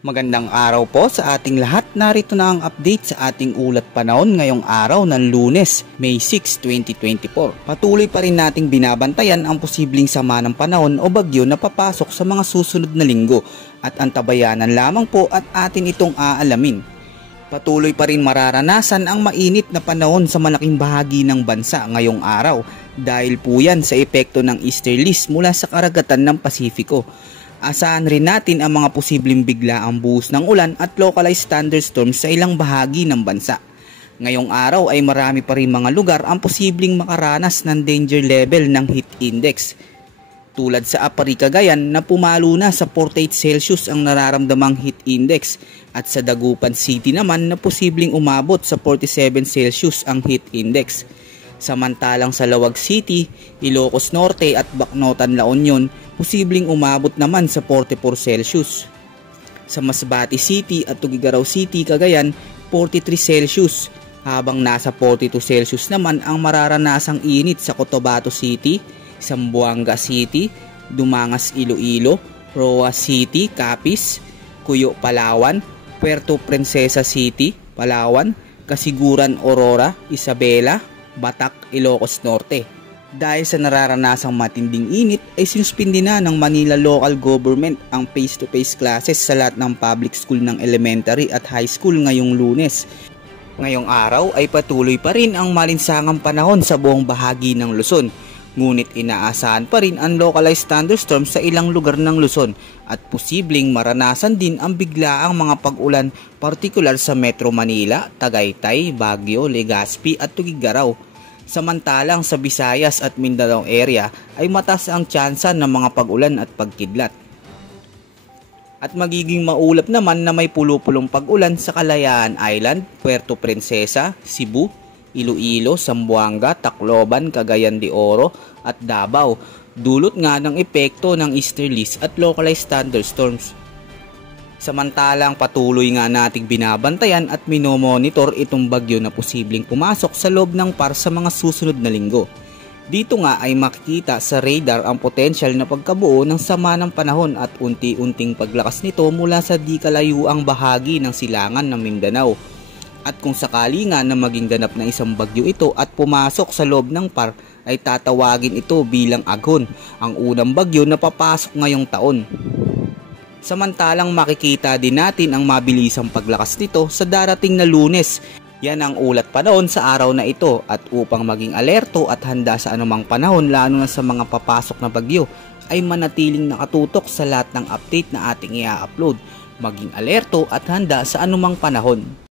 Magandang araw po sa ating lahat. Narito na ang update sa ating ulat panahon ngayong araw ng Lunes, May 6, 2024. Patuloy pa rin nating binabantayan ang posibleng sama ng panahon o bagyo na papasok sa mga susunod na linggo at antabayanan lamang po at atin itong aalamin. Patuloy pa rin mararanasan ang mainit na panahon sa malaking bahagi ng bansa ngayong araw dahil po yan sa epekto ng easterlies mula sa karagatan ng Pasifiko. Asahan rin natin ang mga posibleng biglaang buhos ng ulan at localized thunderstorms sa ilang bahagi ng bansa. Ngayong araw ay marami pa rin mga lugar ang posibleng makaranas ng danger level ng heat index. Tulad sa Apari, Cagayan na pumalo na sa 48 Celsius ang nararamdamang heat index at sa Dagupan City naman na posibleng umabot sa 47 Celsius ang heat index. Samantalang sa Lawag City, Ilocos Norte at Bacnotan, La Union, posibleng umabot naman sa 44 Celsius. Sa Masbate City at Tuguegarao City, Cagayan, 43 Celsius, habang nasa 42 Celsius naman ang mararanasang init sa Cotabato City, Zamboanga City, Dumangas Iloilo, Roa City, Capiz, Cuyo, Palawan, Puerto Princesa City, Palawan, Kasiguran, Aurora, Isabela, Batac, Ilocos Norte. Dahil sa nararanasang matinding init ay sinuspindi na ng Manila Local Government ang face-to-face classes sa lahat ng public school ng elementary at high school ngayong Lunes. Ngayong araw ay patuloy pa rin ang malinsangang panahon sa buong bahagi ng Luzon. Ngunit inaasahan pa rin ang localized thunderstorms sa ilang lugar ng Luzon at posibleng maranasan din ang biglaang mga pag-ulan partikular sa Metro Manila, Tagaytay, Baguio, Legazpi at Tuguegarao. Samantalang sa Visayas at Mindanao area ay mataas ang tsansa ng mga pag-ulan at pagkidlat. At magiging maulap naman na may pulupulong pag-ulan sa Kalayaan Island, Puerto Princesa, Cebu, Iloilo, Zamboanga, Tacloban, Cagayan de Oro at Davao, dulot nga ng epekto ng easterlies at localized thunderstorms. Samantalang patuloy nga nating binabantayan at minomonitor itong bagyo na posibleng pumasok sa loob ng PAR sa mga susunod na linggo. Dito nga ay makikita sa radar ang potensyal na pagkabuo ng sama ng panahon at unti-unting paglakas nito mula sa di kalayuang bahagi ng silangan ng Mindanao. At kung sakali nga na maging ganap na isang bagyo ito at pumasok sa loob ng PAR ay tatawagin ito bilang Aghon, ang unang bagyo na papasok ngayong taon. Samantalang makikita din natin ang mabilisang paglakas nito sa darating na Lunes. Yan ang ulat panahon sa araw na ito at upang maging alerto at handa sa anumang panahon lalo na sa mga papasok na bagyo ay manatiling nakatutok sa lahat ng update na ating i-upload. Maging alerto at handa sa anumang panahon.